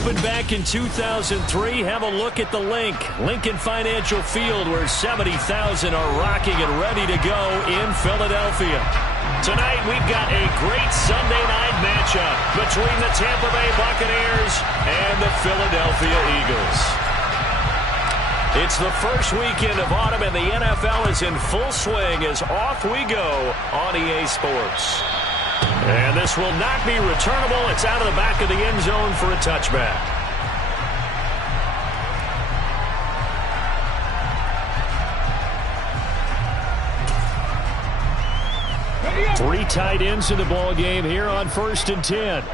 opened back in 2003. Have a look at the Lincoln Financial Field, where 70,000 are rocking and ready to go in Philadelphia. Tonight, we've got a great Sunday night matchup between the Tampa Bay Buccaneers and the Philadelphia Eagles. It's the first weekend of autumn, and the NFL is in full swing as off we go on EA Sports. And this will not be returnable. It's out of the back of the end zone for a touchback. Three tight ends in the ball game here on 1st and 10.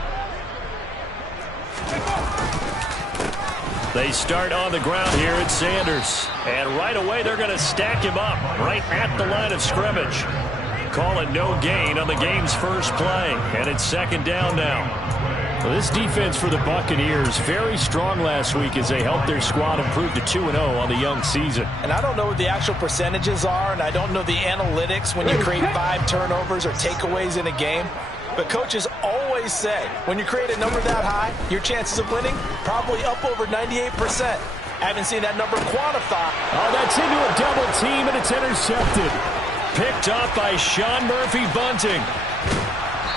They start on the ground here at Sanders. And right away they're going to stack him up right at the line of scrimmage. Call it no gain on the game's first play. And it's 2nd down now. Well, this defense for the Buccaneers, very strong last week as they helped their squad improve to 2-0 on the young season. And I don't know what the actual percentages are, and I don't know the analytics when you create 5 turnovers or takeaways in a game. But coaches always say, when you create a number that high, your chances of winning probably up over 98%. I haven't seen that number quantified. Oh, that's into a double team, and it's intercepted. Picked up by Sean Murphy-Bunting.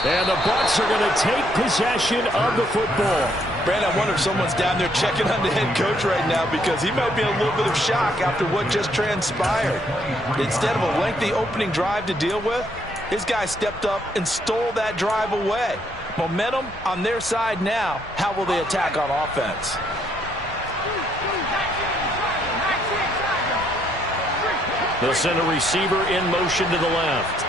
And the Bucs are going to take possession of the football. Brandon, I wonder if someone's down there checking on the head coach right now, because he might be in a little bit of shock after what just transpired. Instead of a lengthy opening drive to deal with, his guy stepped up and stole that drive away. Momentum on their side now. How will they attack on offense? They'll send a receiver in motion to the left.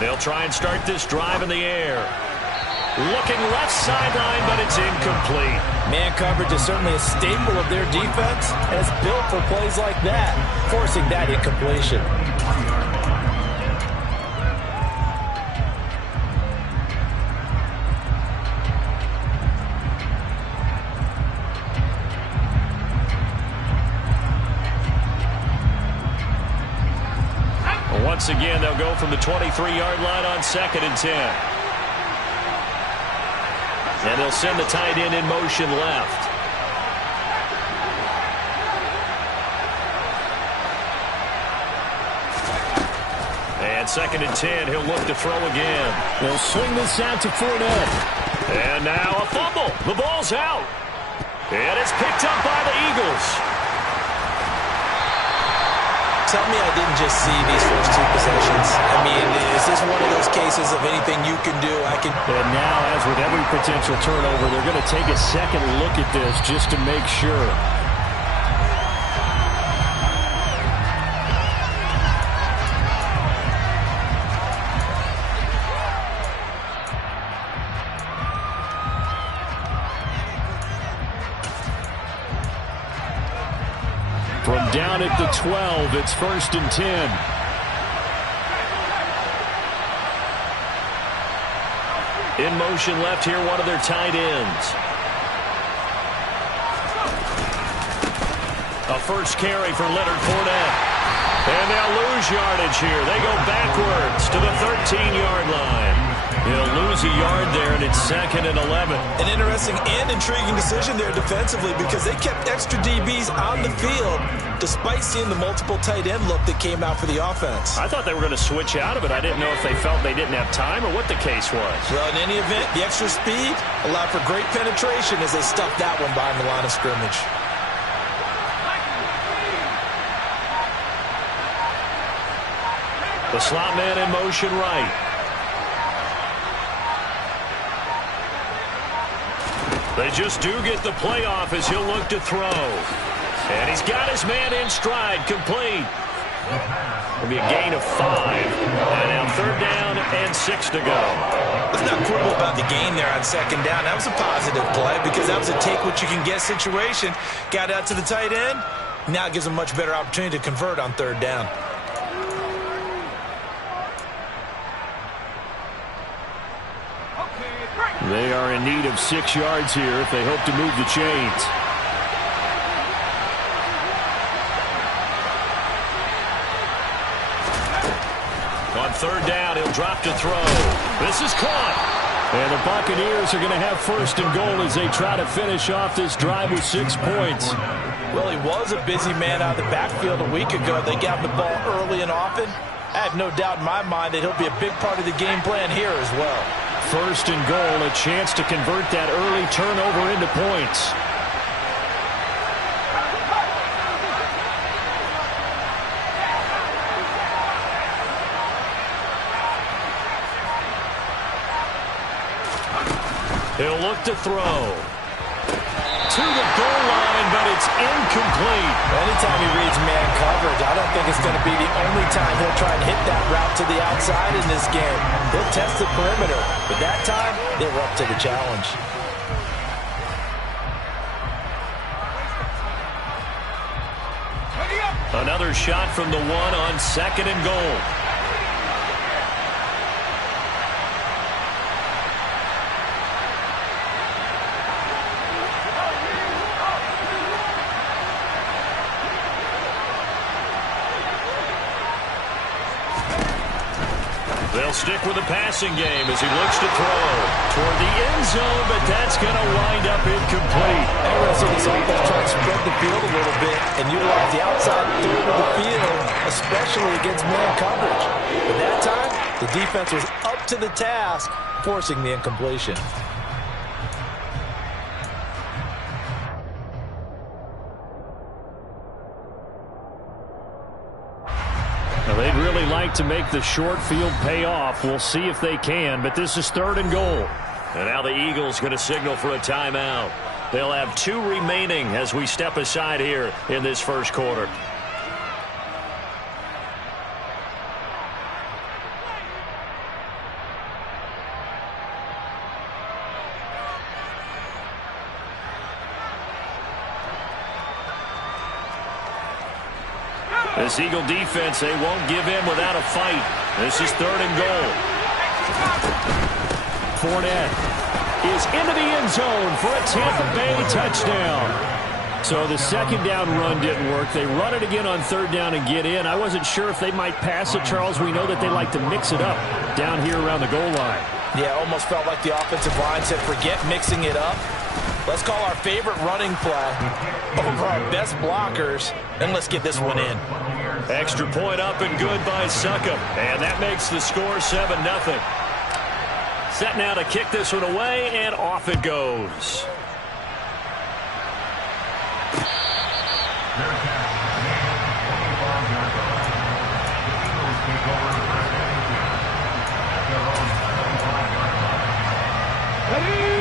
They'll try and start this drive in the air. Looking left sideline, but it's incomplete. Man coverage is certainly a staple of their defense, and it's built for plays like that, forcing that incompletion. Once again, they'll go from the 23-yard line on 2nd and 10. And they'll send the tight end in motion left. And 2nd and 10, he'll look to throw again. They'll swing this out to Fournette. And now a fumble. The ball's out. And it's picked up by the Eagles. Tell me I didn't just see these first 2 possessions. I mean, is this one of those cases of anything you can do, I can... And now, as with every potential turnover, they're going to take a second look at this just to make sure. From down at the 12, it's 1st and 10. In motion left here, one of their tight ends. A first carry for Leonard Fournette. And they'll lose yardage here. They go backwards to the 13-yard line. He'll lose a yard there, and it's 2nd and 11. An interesting and intriguing decision there defensively, because they kept extra DBs on the field despite seeing the multiple tight end look that came out for the offense. I thought they were going to switch out of it. I didn't know if they felt they didn't have time or what the case was. Well, in any event, the extra speed allowed for great penetration as they stuffed that one behind the line of scrimmage. The slot man in motion right. They just do get the playoff as he'll look to throw. And he's got his man in stride, complete. It'll be a gain of 5. And now 3rd down and 6 to go. Let's not quibble about the gain there on 2nd down. That was a positive play because that was a take-what-you-can-get situation. Got out to the tight end. Now it gives them a much better opportunity to convert on 3rd down. They are in need of 6 yards here if they hope to move the chains. third down. He'll drop to throw. This is caught. And the Buccaneers are going to have first and goal as they try to finish off this drive with 6 points. Well, he was a busy man out of the backfield a week ago. They got the ball early and often. I have no doubt in my mind that he'll be a big part of the game plan here as well. First and goal, a chance to convert that early turnover into points. He'll look to throw. To the goal line, but it's incomplete. Anytime he reads man coverage, I don't think it's going to be the only time he'll try and hit that route to the outside in this game. He'll test the perimeter, but that time, they were up to the challenge. Another shot from the one on second and goal. They'll stick with the passing game as he looks to throw toward the end zone, but that's going to wind up incomplete. Interesting, this offense trying to spread the field a little bit and utilize the outside third of the field, especially against man coverage. But that time, the defense was up to the task, forcing the incompletion. They'd really like to make the short field pay off. We'll see if they can, but this is third and goal. And now the Eagles going to signal for a timeout. They'll have 2 remaining as we step aside here in this first quarter. This Eagle defense, they won't give in without a fight. This is third and goal. Fournette is into the end zone for a Tampa Bay touchdown. So the second down run didn't work. They run it again on third down and get in. I wasn't sure if they might pass it, Charles. We know that they like to mix it up down here around the goal line. Yeah, almost felt like the offensive line said, forget mixing it up. Let's call our favorite running play over our best blockers, and let's get this one in. Extra point up and good by Succop. And that makes the score 7-0. Set now to kick this one away, and off it goes.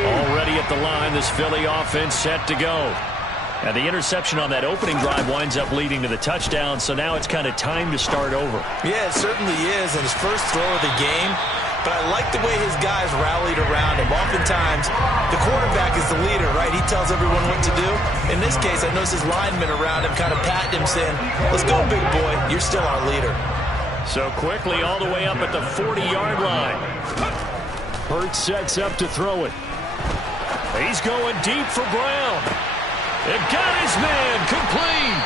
Already at the line, this Philly offense set to go. And the interception on that opening drive winds up leading to the touchdown, so now it's kind of time to start over. Yeah, it certainly is, and his first throw of the game. But I like the way his guys rallied around him. Oftentimes, the quarterback is the leader, right? He tells everyone what to do. In this case, I noticed his linemen around him kind of patting him, saying, let's go, big boy. You're still our leader. So quickly all the way up at the 40-yard line. Hurts sets up to throw it. He's going deep for Brown. It got his man complete.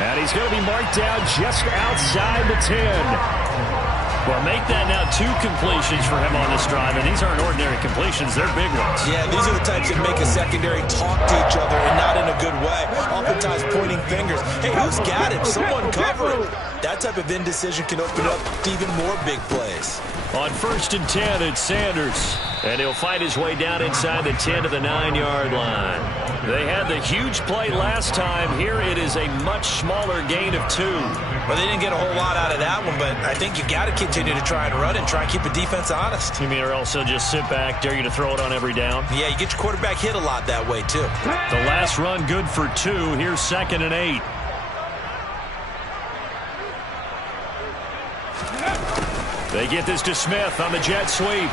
And he's going to be marked down just outside the 10. Well, make that now 2 completions for him on this drive, and these aren't ordinary completions. They're big ones. Yeah, these are the types that make a secondary talk to each other, and not in a good way. Oftentimes pointing fingers. Hey, who's got him? Someone cover him. That type of indecision can open up to even more big plays. On 1st and 10, it's Sanders. And he'll fight his way down inside the 10 to the 9-yard line. They had the huge play last time. Here it is a much smaller gain of 2. Well, they didn't get a whole lot out of that one, but I think you got to continue to try and run it and try and keep the defense honest. You mean, or else they'll just sit back, dare you to throw it on every down? Yeah, you get your quarterback hit a lot that way, too. The last run good for 2. Here's 2nd and 8. They get this to Smith on the jet sweep.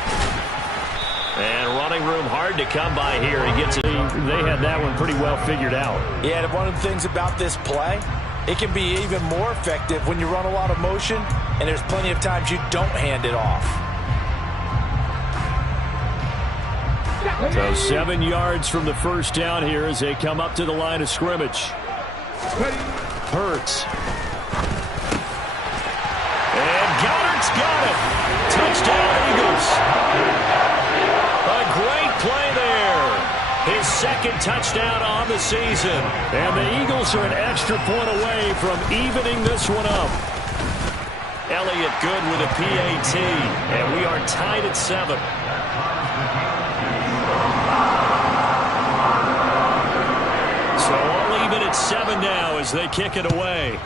And running room hard to come by here. He gets it. They had that one pretty well figured out. Yeah, and one of the things about this play, it can be even more effective when you run a lot of motion, and there's plenty of times you don't hand it off. So 7 yards from the first down here as they come up to the line of scrimmage. Hurts. And Goddard He's got it. Touchdown, Eagles. A great play there. His second touchdown on the season. And the Eagles are an extra point away from evening this one up. Elliott good with a PAT. And we are tied at 7. So all even at 7 now as they kick it away.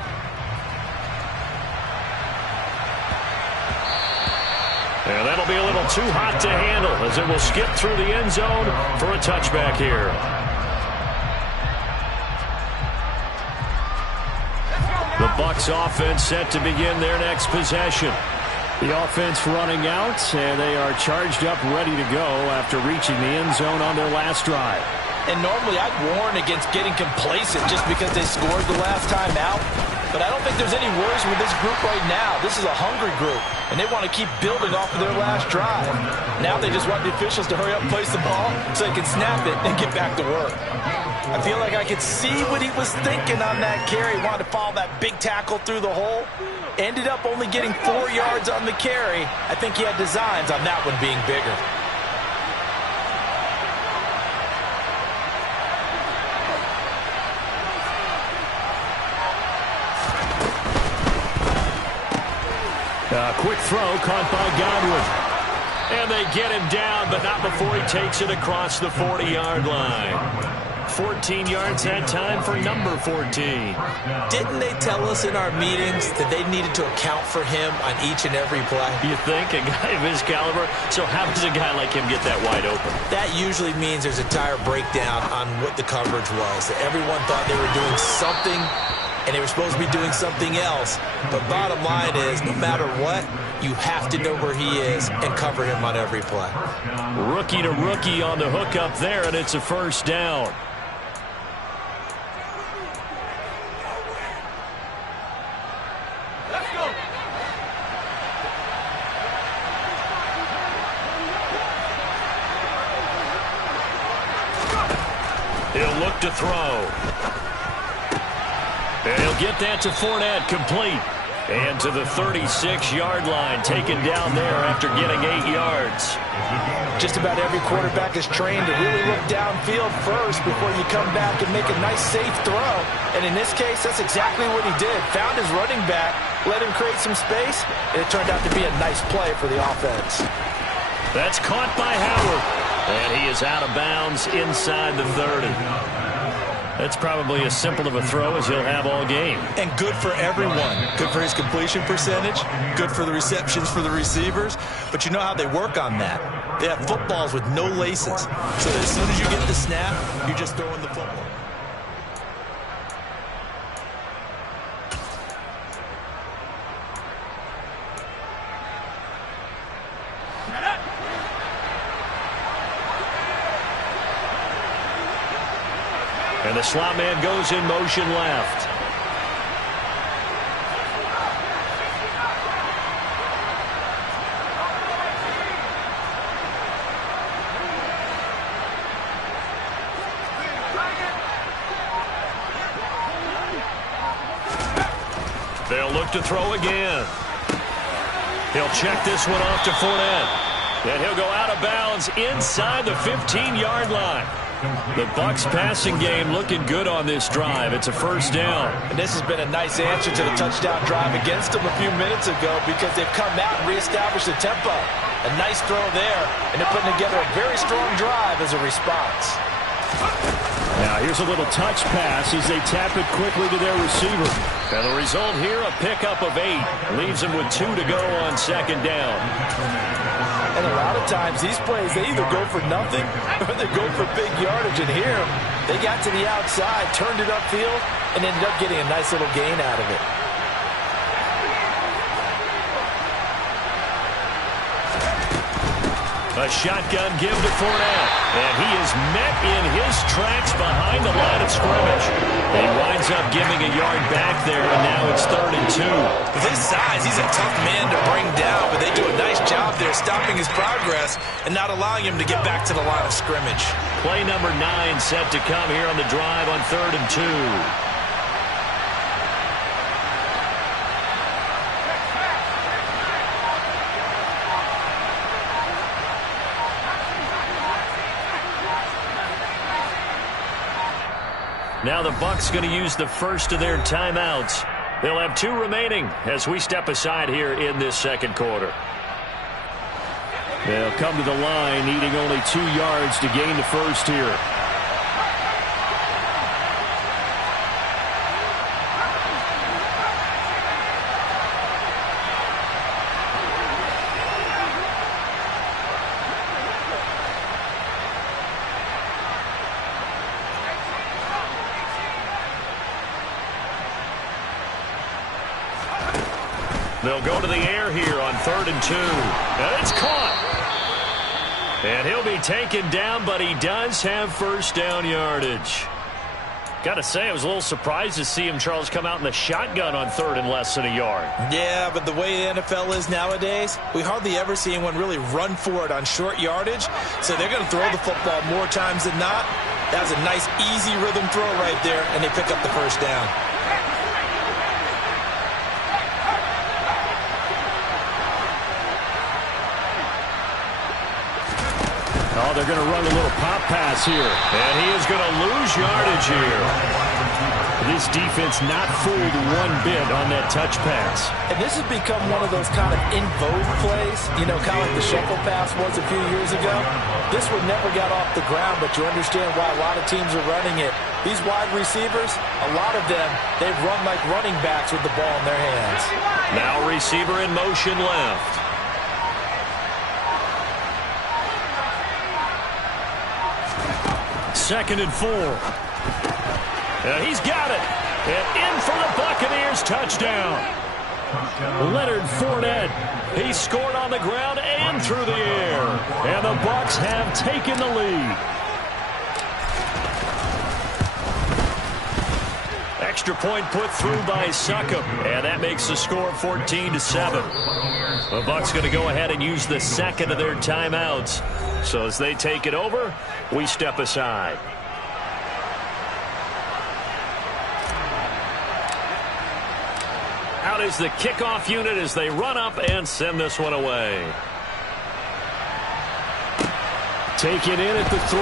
And that'll be a little too hot to handle as it will skip through the end zone for a touchback here. The Bucs offense set to begin their next possession. The offense running out, and they are charged up, ready to go after reaching the end zone on their last drive. And normally I'd warn against getting complacent just because they scored the last time out. But I don't think there's any worries with this group right now. This is a hungry group, and they want to keep building off of their last drive. Now they just want the officials to hurry up and place the ball so they can snap it and get back to work. I feel like I could see what he was thinking on that carry. He wanted to follow that big tackle through the hole. Ended up only getting 4 yards on the carry. I think he had designs on that one being bigger. A quick throw caught by Godwin. And they get him down, but not before he takes it across the 40-yard line. 14 yards that time for number 14. Didn't they tell us in our meetings that they needed to account for him on each and every play? You think? A guy of his caliber? So how does a guy like him get that wide open? That usually means there's a entire breakdown on what the coverage was. That everyone thought they were doing something, and they were supposed to be doing something else. But bottom line is, no matter what, you have to know where he is and cover him on every play. Rookie to rookie on the hook up there, and it's a first down. He'll look to throw. And he'll get that to Fournette, complete. And to the 36-yard line, taken down there after getting 8 yards. Just about every quarterback is trained to really look downfield first before you come back and make a nice, safe throw. And in this case, that's exactly what he did. Found his running back, let him create some space, and it turned out to be a nice play for the offense. That's caught by Howard. And he is out of bounds inside the 30. That's probably as simple of a throw as he'll have all game. And good for everyone. Good for his completion percentage. Good for the receptions for the receivers. But you know how they work on that. They have footballs with no laces. So as soon as you get the snap, you're just throwing the football. And the slot man goes in motion left. They'll look to throw again. He'll check this one off to Fournette. And he'll go out of bounds inside the 15-yard line. The Bucs passing game looking good on this drive. It's a first down. And this has been a nice answer to the touchdown drive against them a few minutes ago because they've come out and reestablished the tempo. A nice throw there, and they're putting together a very strong drive as a response. Now here's a little touch pass as they tap it quickly to their receiver. And the result here, a pickup of 8. Leaves them with 2 to go on second down. And a lot of times, these plays, they either go for nothing or they go for big yardage. And here, they got to the outside, turned it upfield, and ended up getting a nice little gain out of it. A shotgun give to Fournette. And he is met in his tracks behind the line of scrimmage. He winds up giving a yard back there, and now it's 3rd and 2. With his size, he's a tough man to bring down, but they do a nice job there stopping his progress and not allowing him to get back to the line of scrimmage. Play number 9 set to come here on the drive on 3rd and 2. Now the Bucs going to use the first of their timeouts. They'll have 2 remaining as we step aside here in this second quarter. They'll come to the line needing only 2 yards to gain the first here. They'll go to the air here on 3rd and 2. And it's caught. And he'll be taken down, but he does have first down yardage. Got to say, I was a little surprised to see him, Charles, come out in the shotgun on 3rd and less than a yard. Yeah, but the way the NFL is nowadays, we hardly ever see anyone really run for it on short yardage. So they're going to throw the football more times than not. That was a nice, easy rhythm throw right there, and they pick up the first down. Oh, they're going to run a little pop pass here. And he is going to lose yardage here. This defense not fooled one bit on that touch pass. And this has become one of those kind of in vogue plays, you know, kind of like the shuffle pass was a few years ago. This one never got off the ground, but you understand why a lot of teams are running it. These wide receivers, a lot of them, they've run like running backs with the ball in their hands. Now receiver in motion left. Second and 4. And he's got it. And in for the Buccaneers touchdown. Leonard Fournette. He scored on the ground and through the air. And the Bucs have taken the lead. Extra point put through by Succop. And that makes the score 14-7. The Bucs going to go ahead and use the second of their timeouts. So as they take it over, we step aside. Out is the kickoff unit as they run up and send this one away. Taken in at the 3.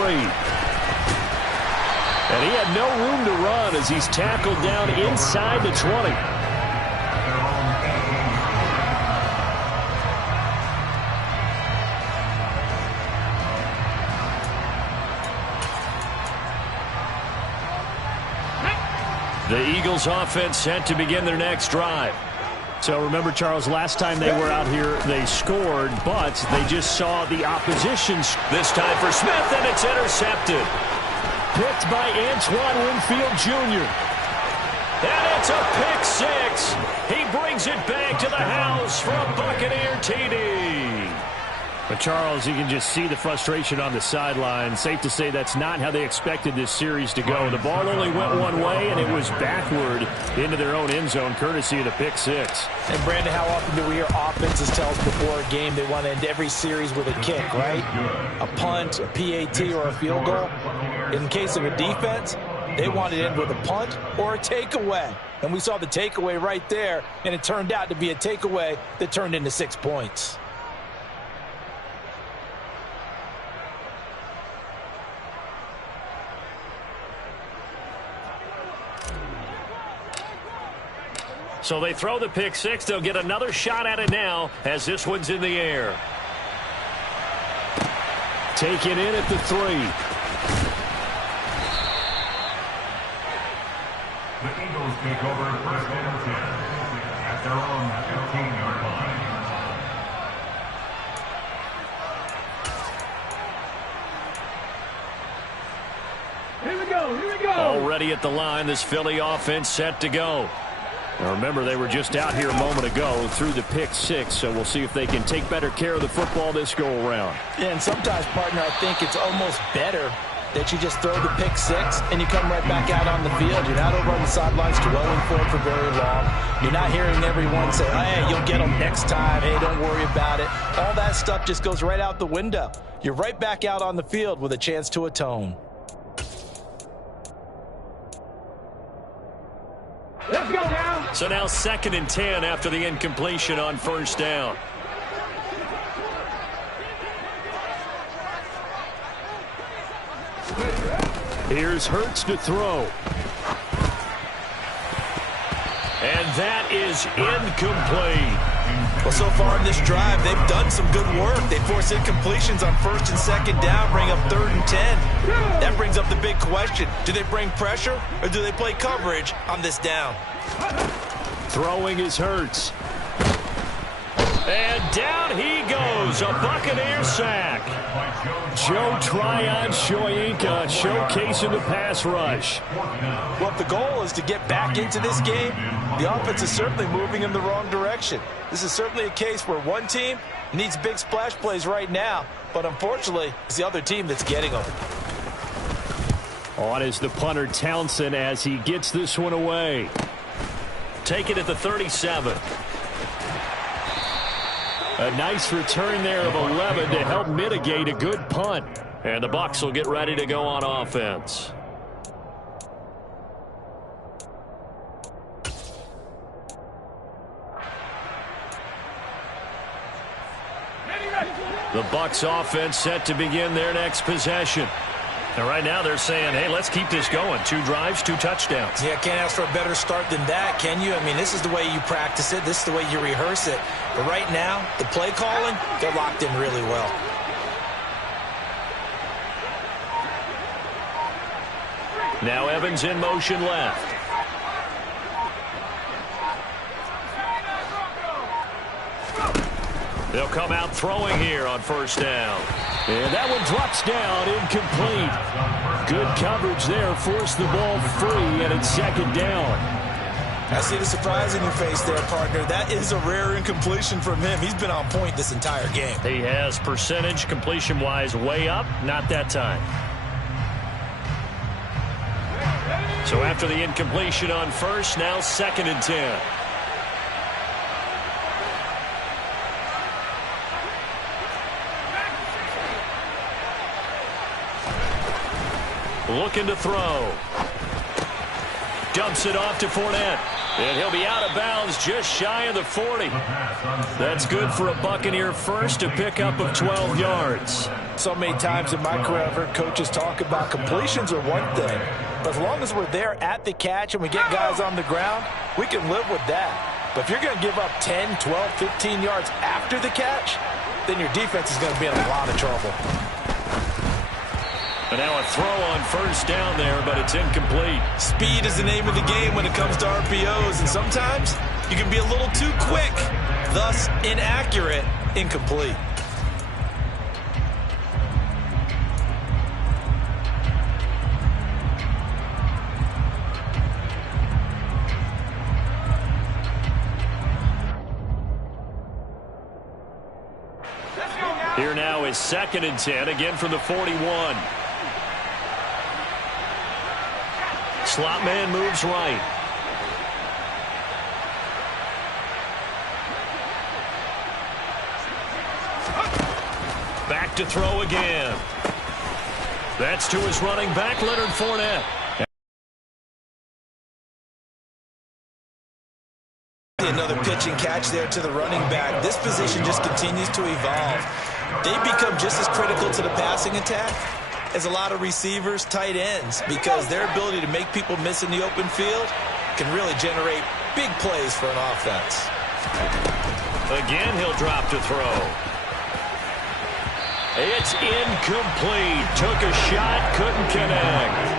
And he had no room to run as he's tackled down inside the 20. The Eagles offense set to begin their next drive. So remember, Charles, last time they were out here, they scored, but they just saw the opposition. This time for Smith, and it's intercepted. Picked by Antoine Winfield Jr. And it's a pick 6. He brings it back to the house for a Buccaneer TD. But, Charles, you can just see the frustration on the sideline. Safe to say that's not how they expected this series to go. The ball only went one way, and it was backward into their own end zone, courtesy of the pick 6. And, Brandon, how often do we hear offenses tell us before a game they want to end every series with a kick, right? A punt, a PAT, or a field goal. In case of a defense, they want to end with a punt or a takeaway. And we saw the takeaway right there, and it turned out to be a takeaway that turned into 6 points. So they throw the pick 6. They'll get another shot at it now as this one's in the air. Taken in at the 3. The Eagles take over 1st and 10 at their own 15-yard line. Here we go. Already at the line, this Philly offense set to go. Now remember, they were just out here a moment ago through the pick 6, so we'll see if they can take better care of the football this go-around. Yeah, and sometimes, partner, I think it's almost better that you just throw the pick 6 and you come right back out on the field. You're not over on the sidelines dwelling for it for very long. You're not hearing everyone say, hey, you'll get them next time. Hey, don't worry about it. All that stuff just goes right out the window. You're right back out on the field with a chance to atone. Let's go now. So now 2nd and 10 after the incompletion on 1st down. Here's Hurts to throw. And that is incomplete. Well, so far in this drive, they've done some good work. They force incompletions on 1st and 2nd down, bring up 3rd and 10. That brings up the big question. Do they bring pressure or do they play coverage on this down? Throwing is Hurts. And down he goes. A Buccaneer sack. Joe Tryon-Shoyinka showcasing the pass rush. Well, if the goal is to get back into this game, the offense is certainly moving in the wrong direction. This is certainly a case where one team needs big splash plays right now, but unfortunately, it's the other team that's getting them. On is the punter Townsend as he gets this one away. Take it at the 37. A nice return there of 11 to help mitigate a good punt. And the Bucs will get ready to go on offense. The Bucs offense set to begin their next possession. And right now they're saying, hey, let's keep this going. 2 drives, 2 touchdowns. Yeah, can't ask for a better start than that, can you? I mean, this is the way you practice it. This is the way you rehearse it. But right now, the play calling, they're locked in really well. Now Evans in motion left. They'll come out throwing here on 1st down. And that one drops down, incomplete. Good coverage there, forced the ball free, and it's 2nd down. I see the surprise in your face there, partner. That is a rare incompletion from him. He's been on point this entire game. He has percentage completion-wise way up, not that time. So after the incompletion on 1st, now 2nd and 10. Looking to throw. Dumps it off to Fournette. And he'll be out of bounds just shy of the 40. That's good for a Buccaneer first, a pickup of 12 yards. So many times in my career I've heard coaches talk about completions are one thing, but as long as we're there at the catch and we get guys on the ground, we can live with that. But if you're going to give up 10, 12, 15 yards after the catch, then your defense is going to be in a lot of trouble. And now a throw on 1st down there, but it's incomplete. Speed is the name of the game when it comes to RPOs, and sometimes you can be a little too quick, thus inaccurate, incomplete. Here now is 2nd and 10, again from the 41. Slot man moves right. Back to throw again. That's to his running back, Leonard Fournette. Another pitch and catch there to the running back. This position just continues to evolve. They become just as critical to the passing attack as a lot of receivers, tight ends, because their ability to make people miss in the open field can really generate big plays for an offense. Again, he'll drop to throw. It's incomplete. Took a shot, couldn't connect.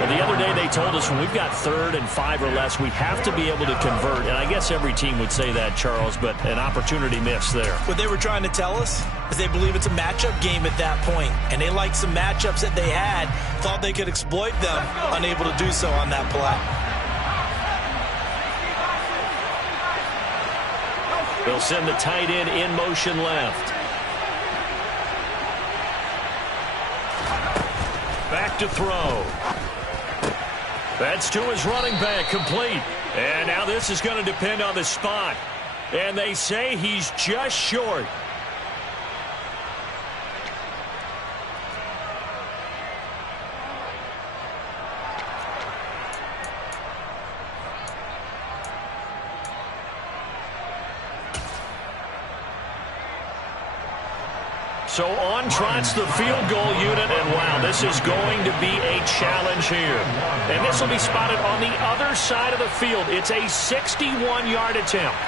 Well, the other day they told us when we've got 3rd and 5 or less, we have to be able to convert. And I guess every team would say that, Charles, but an opportunity missed there. What they were trying to tell us is they believe it's a matchup game at that point. And they liked some matchups that they had, thought they could exploit them, unable to do so on that play. They'll send the tight end in motion left. Back to throw. That's to his running back, complete. And now this is going to depend on the spot. And they say he's just short. So on trots the field goal unit, and wow, this is going to be a challenge here. And this will be spotted on the other side of the field. It's a 61-yard attempt.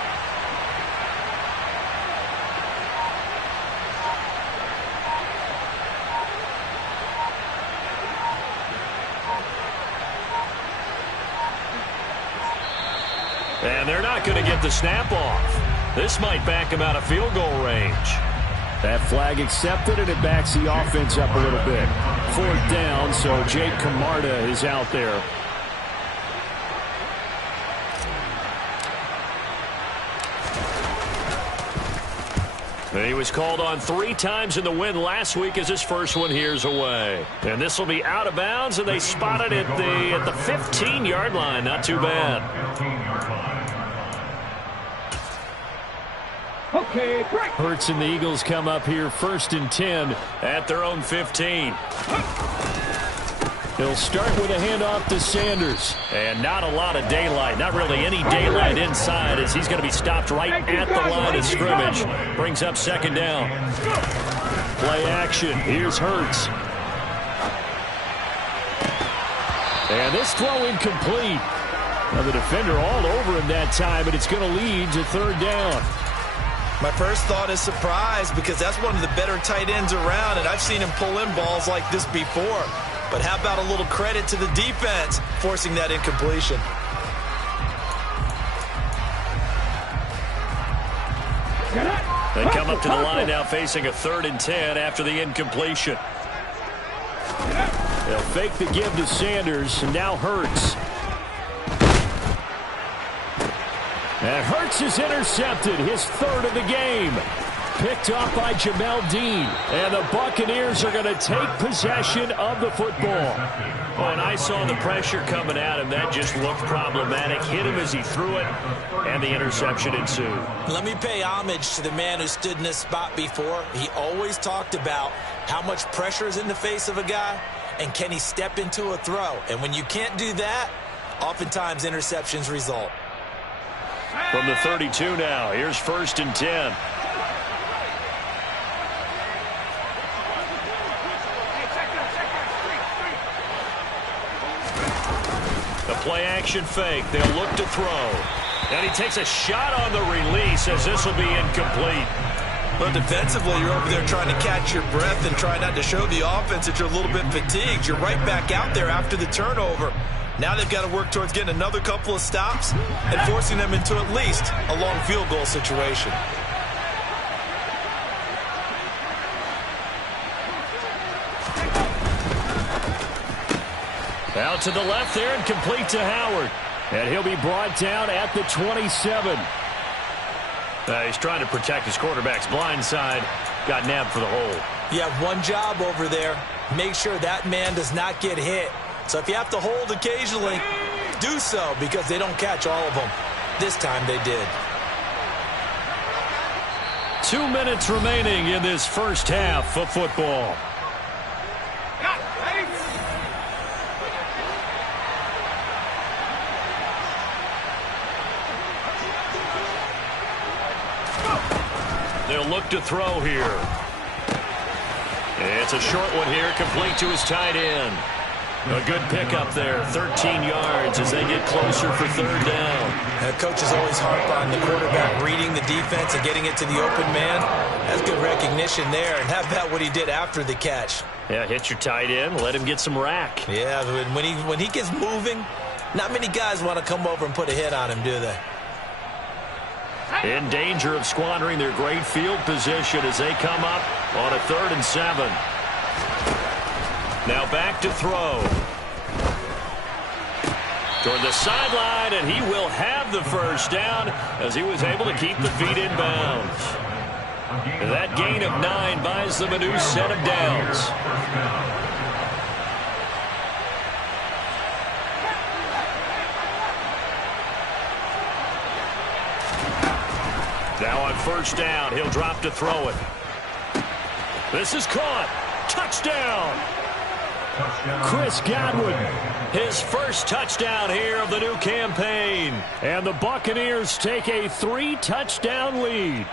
And they're not going to get the snap off. This might back him out of field goal range. That flag accepted, and it backs the offense up a little bit. 4th down, so Jake Camarda is out there. He was called on 3 times in the win last week as his first one here's away. And this will be out of bounds, and they spotted it at the 15-yard line. Not too bad. Okay, break. Hurts and the Eagles come up here 1st and 10 at their own 15. He'll start with a handoff to Sanders. And not a lot of daylight. Not really any daylight inside as he's going to be stopped right at the line of scrimmage. Brings up 2nd down. Play action. Here's Hurts. And this throw incomplete. Now the defender all over him that time, and it's going to lead to 3rd down. My first thought is surprise because that's one of the better tight ends around, and I've seen him pull in balls like this before. But how about a little credit to the defense forcing that incompletion? They come up to the line now facing a 3rd and 10 after the incompletion. They'll fake the give to Sanders, and now Hurts. And Hurts is intercepted, his 3rd of the game. Picked up by Jamel Dean. And the Buccaneers are going to take possession of the football. When I saw the pressure coming at him, that just looked problematic. Hit him as he threw it, and the interception ensued. Let me pay homage to the man who stood in this spot before. He always talked about how much pressure is in the face of a guy, and can he step into a throw. And when you can't do that, oftentimes interceptions result. From the 32 now, here's 1st and 10. The play action fake. They'll look to throw. And he takes a shot on the release as this will be incomplete. Well, defensively, you're over there trying to catch your breath and try not to show the offense that you're a little bit fatigued. You're right back out there after the turnover. Now they've got to work towards getting another couple of stops and forcing them into at least a long field goal situation. Out to the left there and complete to Howard. And he'll be brought down at the 27. He's trying to protect his quarterback's blind side. Got nabbed for the hole. You have one job over there. Make sure that man does not get hit. So if you have to hold occasionally, do so because they don't catch all of them. This time they did. 2 minutes remaining in this first half of football. They'll look to throw here. It's a short one here, complete to his tight end. A good pickup there, 13 yards as they get closer for 3rd down. Coaches always harp on the quarterback reading the defense and getting it to the open man. That's good recognition there. And how about what he did after the catch? Yeah, hit your tight end, let him get some rack. Yeah, when he gets moving, not many guys want to come over and put a hit on him, do they? In danger of squandering their great field position as they come up on a 3rd and 7. Now back to throw. Toward the sideline, and he will have the first down as he was able to keep the feet in bounds. And that gain of 9 buys them a new set of downs. Now on 1st down, he'll drop to throw it. This is caught. Touchdown. Chris Godwin. His first touchdown here of the new campaign. And the Buccaneers take a 3-touchdown lead.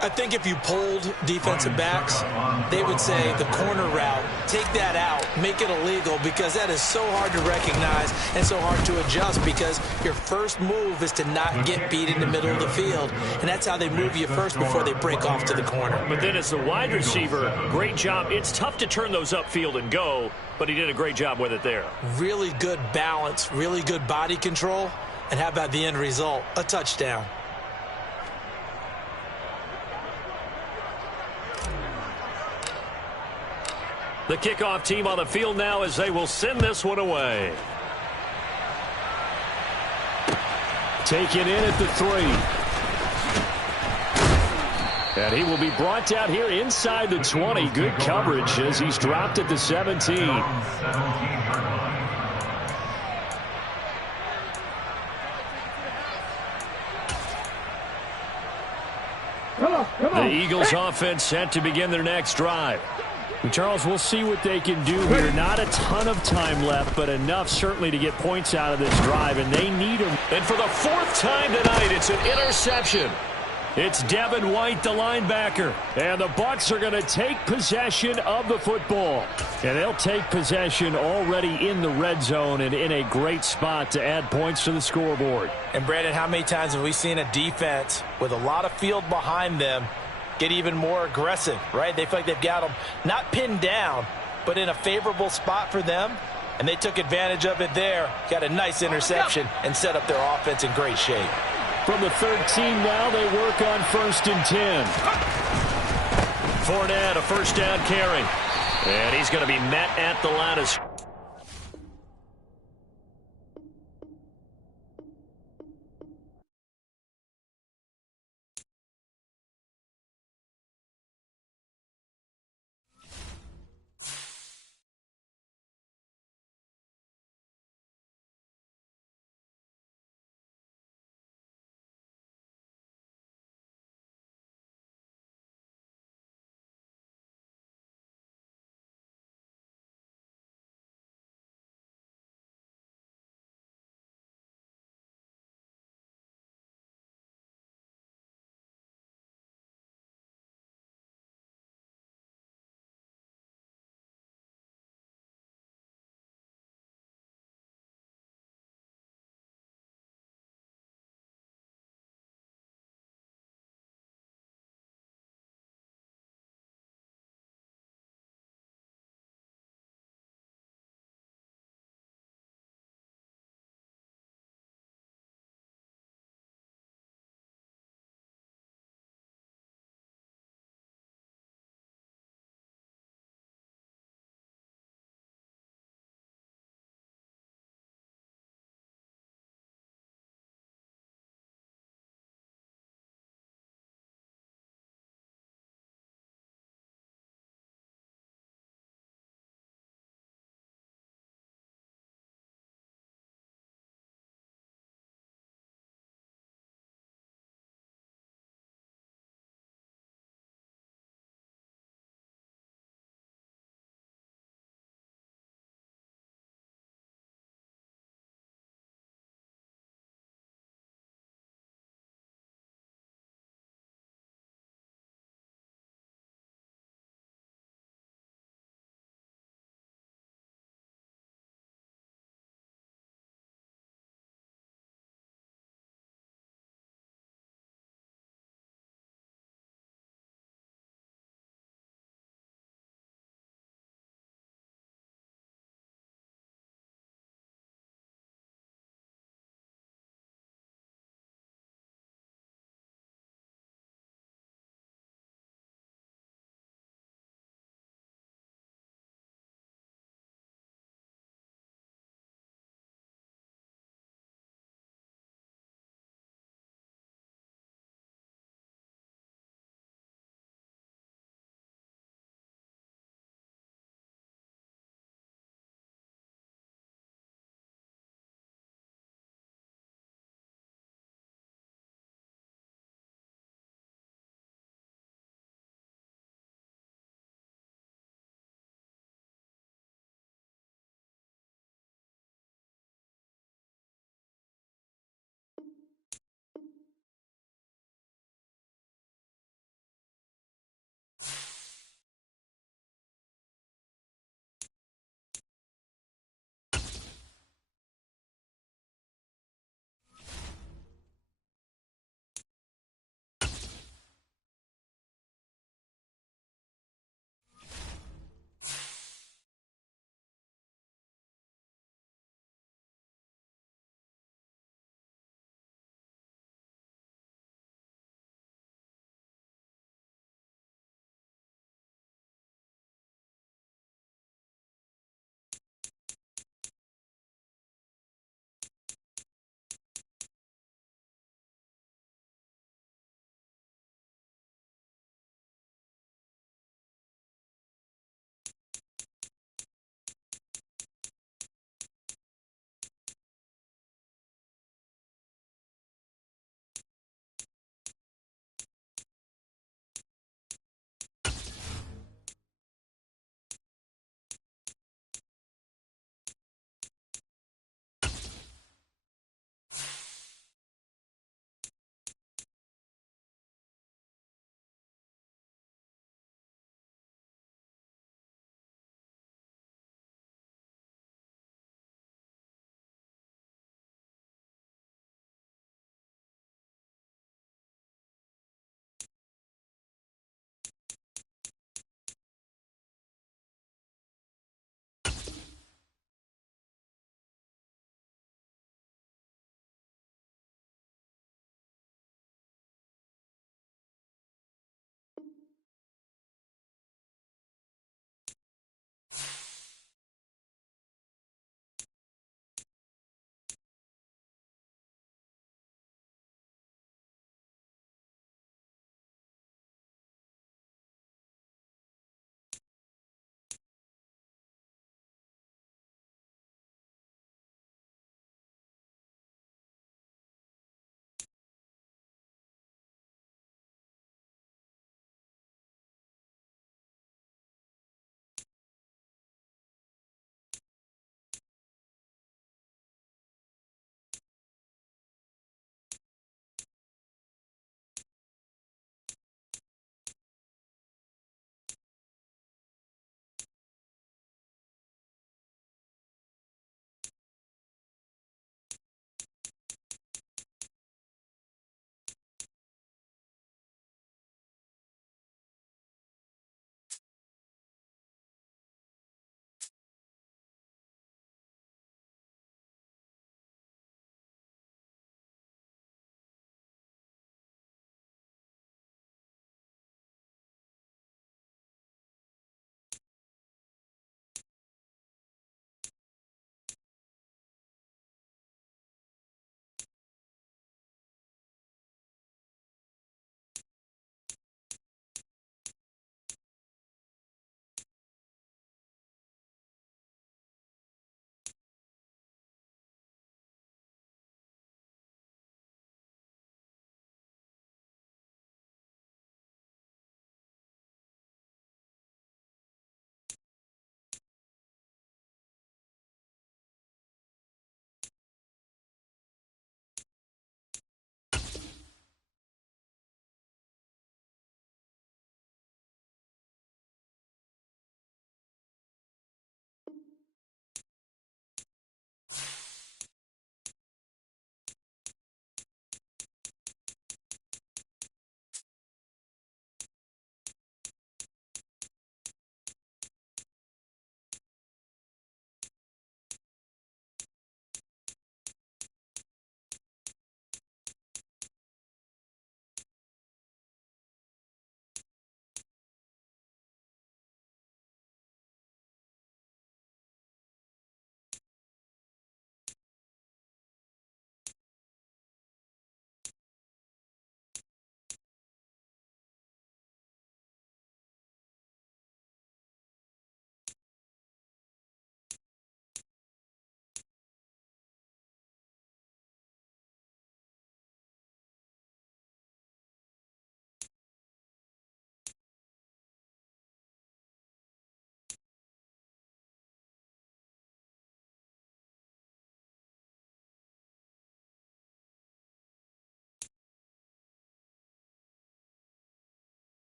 I think if you polled defensive backs, they would say the corner route, take that out, make it illegal, because that is so hard to recognize and so hard to adjust, because your first move is to not get beat in the middle of the field, and that's how they move you first before they break off to the corner. But then as the wide receiver, great job. It's tough to turn those upfield and go, but he did a great job with it there. Really good balance, really good body control, and how about the end result? A touchdown. The kickoff team on the field now as they will send this one away. Taken in at the 3. And he will be brought down here inside the 20. Good coverage as he's dropped at the 17. The Eagles offense set to begin their next drive. And Charles, we'll see what they can do here. Not a ton of time left, but enough certainly to get points out of this drive, and they need them. And for the 4th time tonight, it's an interception. It's Devin White, the linebacker. And the Bucs are going to take possession of the football. And they'll take possession already in the red zone and in a great spot to add points to the scoreboard. And Brandon, how many times have we seen a defense with a lot of field behind them get even more aggressive, right? They feel like they've got them not pinned down, but in a favorable spot for them, and they took advantage of it there. Got a nice interception and set up their offense in great shape. From the 13 now, they work on 1st and 10. Fournette, a first down carry. And he's going to be met at the line of